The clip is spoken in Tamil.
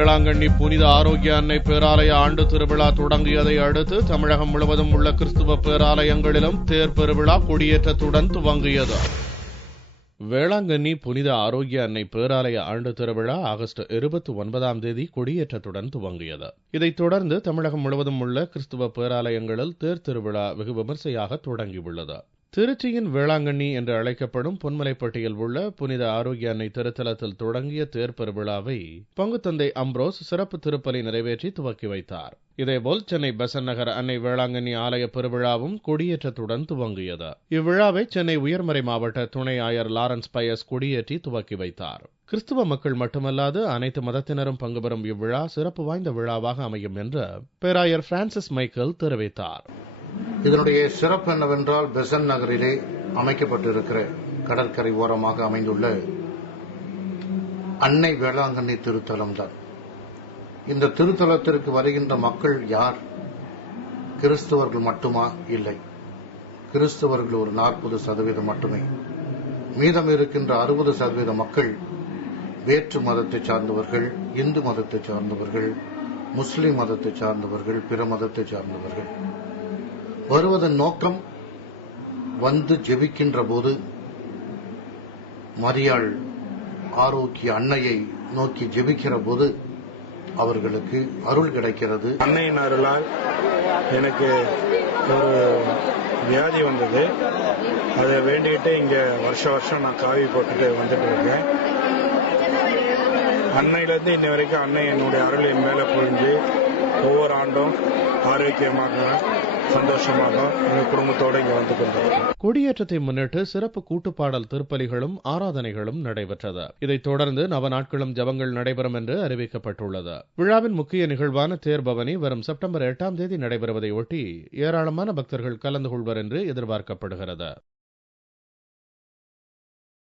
வேளாங்கண்ணி புனித ஆரோக்கிய அன்னை பேராலய ஆண்டு திருவிழா தொடங்கியதை அடுத்து தமிழகம் முழுவதும் உள்ள கிறிஸ்துவ பேராலயங்களிலும் தேர் பெருவிழா கொடியேற்றத்துடன் துவங்கியது. வேளாங்கண்ணி புனித ஆரோக்கிய அன்னை பேராலய ஆண்டு திருவிழா ஆகஸ்ட் 29ஆம் தேதி கொடியேற்றத்துடன் துவங்கியது. இதைத் தொடர்ந்து தமிழகம் முழுவதும் உள்ள கிறிஸ்துவ பேராலயங்களில் தேர் திருவிழா வெகு விமர்சையாக தொடங்கியுள்ளது. திருச்சியின் வேளாங்கண்ணி என்று அழைக்கப்படும் பொன்மலைப்பட்டியில் உள்ள புனித ஆரோக்கிய அன்னை திருத்தலத்தில் தொடங்கிய தேர் பெருவிழாவை பங்குத்தந்தை அம்ப்ரோஸ் சிறப்பு திருப்பலி நிறைவேற்றி துவக்கி வைத்தார். இதேபோல் சென்னை பெசன்ட் நகர் அன்னை வேளாங்கண்ணி ஆலய பெருவிழாவும் கொடியேற்றத்துடன் துவங்கியது. இவ்விழாவை சென்னை உயர்மறை மாவட்ட துணை ஆயர் லாரன்ஸ் பயஸ் கொடியேற்றி துவக்கி வைத்தார். கிறிஸ்துவ மக்கள் மட்டுமல்லாது அனைத்து மதத்தினரும் பங்கு பெறும் இவ்விழா சிறப்பு வாய்ந்த விழாவாக அமையும் என்று பேராயர் பிரான்சிஸ் மைக்கேல் தெரிவித்தார். இதனுடைய சிறப்பு என்னவென்றால், பெசன்ட் நகரிலே அமைக்கப்பட்டிருக்கிற கடற்கரை ஓரமாக அமைந்துள்ள அன்னை வேளாங்கண்ணி திருத்தலம் தான். இந்த திருத்தலத்திற்கு வருகின்ற மக்கள் யார்? கிறிஸ்தவர்கள் மட்டுமா? இல்லை, கிறிஸ்தவர்கள் ஒரு 40% மட்டுமே. மீதம் இருக்கின்ற 60% மக்கள் வேற்று மதத்தை சார்ந்தவர்கள், இந்து மதத்தை சார்ந்தவர்கள், முஸ்லிம் மதத்தை சார்ந்தவர்கள், பிற மதத்தை சார்ந்தவர்கள். வருவதன் நோக்கம், வந்து ஜெபிக்கின்ற போது மரியாள் ஆரோக்கிய அன்னையை நோக்கி ஜெபிக்கிற போது அவர்களுக்கு அருள் கிடைக்கிறது. அன்னையின் அருளால் எனக்கு ஒரு வியாதி வந்தது. அதை வேண்டிகிட்டு இங்க வருஷம் நான் காவி போட்டுட்டு வந்துட்டு இருக்கேன். அன்னையிலிருந்து இன்ன வரைக்கும் அன்னை என்னுடைய அருள் என் மேல பொழிஞ்சு ஒவ்வொரு ஆண்டும் ஆரோக்கியமாக சந்தோஷமாக எங்கள் குடும்பத்தோடு இங்கே வந்து கொண்டிருக்கிறோம். கொடியேற்றத்தை முன்னிட்டு சிறப்பு கூட்டுப்பாடல் திருப்பலிகளும் ஆராதனைகளும் நடைபெற்றது. இதைத் தொடர்ந்து நவநாட்களும் ஜபங்கள் நடைபெறும் என்று அறிவிக்கப்பட்டுள்ளது. விழாவின் முக்கிய நிகழ்வான தேர் பவனி வரும் செப்டம்பர் 8ஆம் தேதி நடைபெறுவதை ஒட்டி ஏராளமான பக்தர்கள் கலந்து கொள்வர் என்று எதிர்பார்க்கப்படுகிறது.